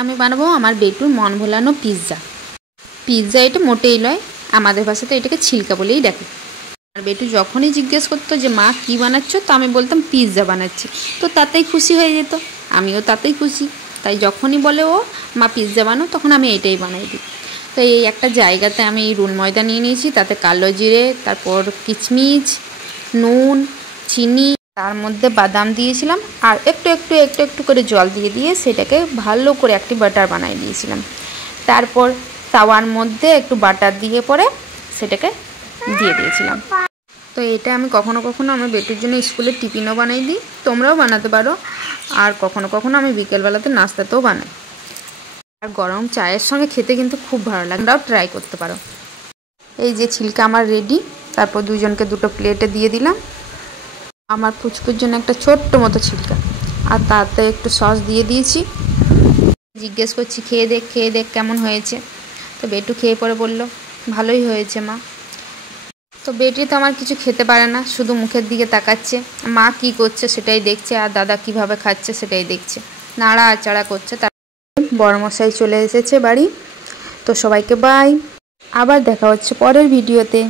আমি বানাবো আমার বেটুর মন ভোলানো পিৎজা। পিৎজা এটা মোটেই নয়, আমাদের ভাষাতে এটাকে ছিলকা বলেই ডাকে। আর বেটু যখনই জিজ্ঞেস করতো যে মা কী বানাচ্ছ, তো আমি বলতাম পিৎজা বানাচ্ছি, তো তাতেই খুশি হয়ে যেত, আমিও তাতেই খুশি। তাই যখনই বলে ও মা পিৎজা বানাও, তখন আমি এটাই বানাই দিই। তো এই একটা জায়গাতে আমি রুল ময়দা নিয়ে নিয়েছি, তাতে কালো জিরে, তারপর কিচমিচ, নুন, চিনি, তার মধ্যে বাদাম দিয়েছিলাম, আর একটু একটু একটু একটু করে জল দিয়ে দিয়ে সেটাকে ভালো করে একটি বাটার বানিয়ে দিয়েছিলাম। তারপর তাওয়ার মধ্যে একটু বাটার দিয়ে পরে সেটাকে দিয়ে দিয়েছিলাম। তো এটা আমি কখনো কখনো আমার বেটির জন্য স্কুলের টিফিনও বানাই দিই, তোমরাও বানাতে পারো। আর কখনো কখনো আমি বিকেলবেলাতে নাস্তাতেও বানাই। আর গরম চায়ের সঙ্গে খেতে কিন্তু খুব ভালো লাগে, তোমরাও ট্রাই করতে পারো। এই যে ছিলকা আমার রেডি। তারপর দুজনকে দুটো প্লেটে দিয়ে দিলাম। আমার পুচকুর জন্য একটা ছোট্ট মতো ছিলকা, আর তাতে একটু সস দিয়ে দিয়েছি। জিজ্ঞেস করছি খেয়ে দেখ কেমন হয়েছে। তো বেটু খেয়ে পরে বলল ভালোই হয়েছে মা। তো বেটি তো আমার কিছু খেতে পারে না, শুধু মুখের দিকে তাকাচ্ছে, মা কি করছে সেটাই দেখছে, আর দাদা কিভাবে খাচ্ছে সেটাই দেখছে, নাড়াচাড়া করছে। তার বড়মশাই চলে এসেছে বাড়ি। তো সবাইকে বাই, আবার দেখা হচ্ছে পরের ভিডিওতে।